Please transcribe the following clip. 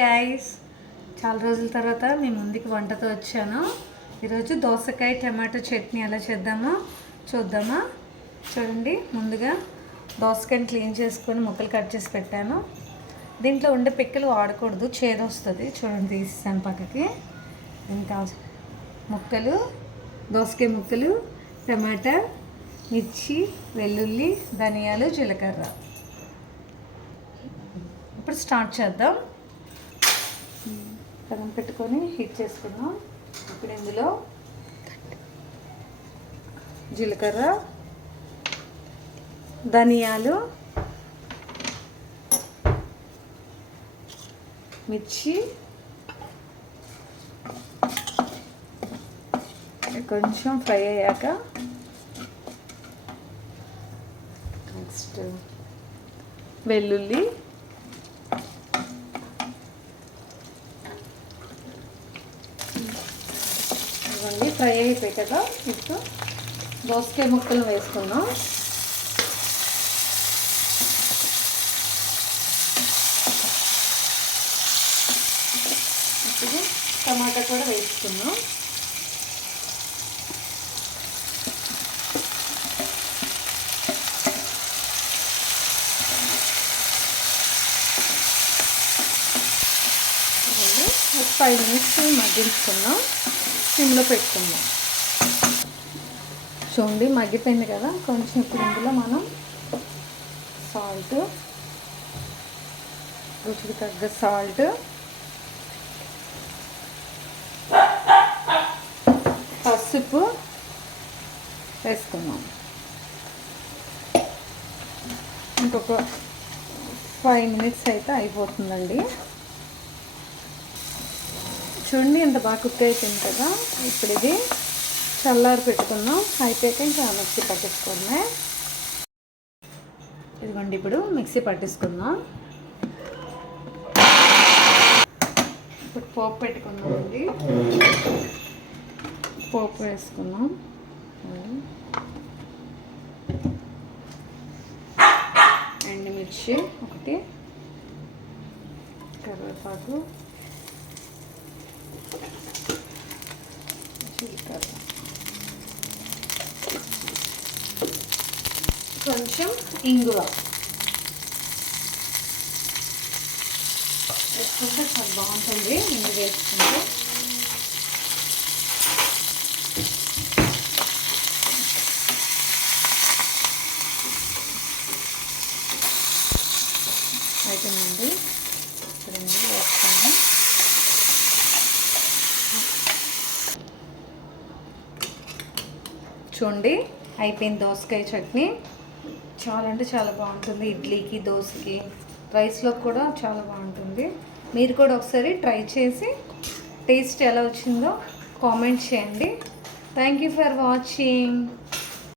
Guys, చాలా రోజుల తర్వాత మీ ముందుకి వంటతో వచ్చాను. ఈరోజు దోసకాయ టమాటో చట్నీ ఎలా చేద్దామో చూద్దామా. చూడండి, ముందుగా దోసకాయని క్లీన్ చేసుకొని ముక్కలు కట్ చేసి పెట్టాను. దీంట్లో ఉండే పిక్కలు వాడకూడదు, చేదు వస్తుంది. చూడండి, తీసేసాను పక్కకి. ఇంకా ముక్కలు, దోసకాయ ముక్కలు, టమాటా, మిర్చి, వెల్లుల్లి, ధనియాలు, జీలకర్ర. ఇప్పుడు స్టార్ట్ చేద్దాం. పెనం పెట్టుకొని హీట్ చేసుకుందాం. ఇప్పుడు ఇందులో జీలకర్ర, ధనియాలు, మిర్చి, కొంచెం ఫ్రై అయ్యాక నెక్స్ట్ వెల్లుల్లి, ఇవన్నీ ఫ్రై అయిపోయి కదా. ఇప్పుడు దోసకాయ ముక్కలు వేసుకున్నాం. ఇప్పుడు టమాటా కూడా వేసుకున్నాం. ఒక 5 minutes మగ్గించుకున్నాం. సిమ్లో పెట్టుకుందాం. చూడండి, మగ్గిపోయింది కదా. కొంచెం ఇప్పుడు ఇందులో మనం సాల్ట్, రుచికి తగ్గ సాల్ట్, పసుపు వేసుకున్నాం. ఇంకొక 5 minutes అయితే అయిపోతుందండి. చూడండి, ఎంత బాగా కుక్ అయిపోయింది కదా. ఇప్పుడు ఇది చల్లారి పెట్టుకున్నాం. అయిపోయాక ఇంకా మిక్సీ పట్టేసుకోవడమే. ఇదిగోండి, ఇప్పుడు మిక్సీ పట్టేసుకుందాం. ఇప్పుడు పోపు పెట్టుకుందామండి. పోపు వేసుకున్నాం. ఎండుమిర్చి ఒకటి, కరివేపాకు, జీలకర్ర, కొంచెం ఇంగువ వేసుకుంటే చాలా బాగుంటుంది. ఇంగువ వేసుకుంటే అయిపోయిందండి. ఇప్పుడు ఇంగువ వేసుకున్నాం. చూడండి, అయిపోయింది దోసకాయ చట్నీ. చాలా అంటే చాలా బాగుంటుంది. ఇడ్లీకి, దోశకి, రైస్లో కూడా చాలా బాగుంటుంది. మీరు కూడా ఒకసారి ట్రై చేసి టేస్ట్ ఎలా వచ్చిందో కామెంట్ చేయండి. Thank you for watching.